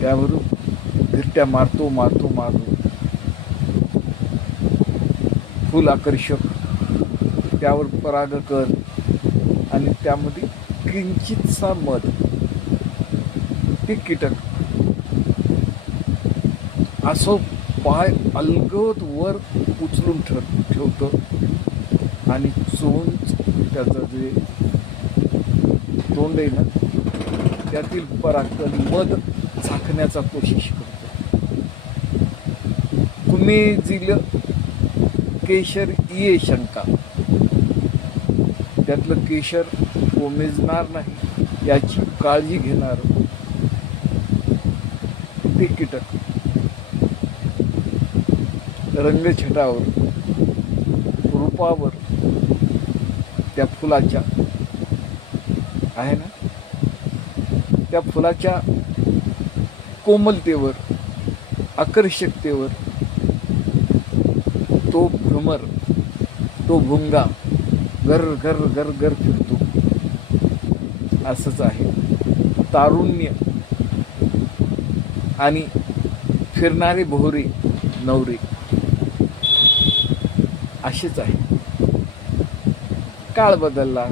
त्यावरून घरट्या मारतो मारतो मारतो, फुल आकर्षक, त्यावर परागकण आणि त्यामध्ये किंचितसा मध, ते कीटक असं पाय अलगद वर उचलून ठेवतं आणि चोंच त्याचं जे तोंड आहे ना, त्यातील परागकण मध झाकण्याचा कोशिश करतो. तुम्ही जिल केशर ये शंका, त्यातलं केशर कोमेजणार नाही याची काळजी घेणार ते कीटक रंगछटावर, रूपावर, त्या फुलाच्या आहे ना, त्या फुलाच्या कोमलतेवर, आकर्षकतेवर तो भ्रमर, तो भुंगा गर गर गर गर फिरतो. असंच आहे तारुण्य आणि फिरणारे भोवरे नवरे, असेच आहे. काळ बदलला.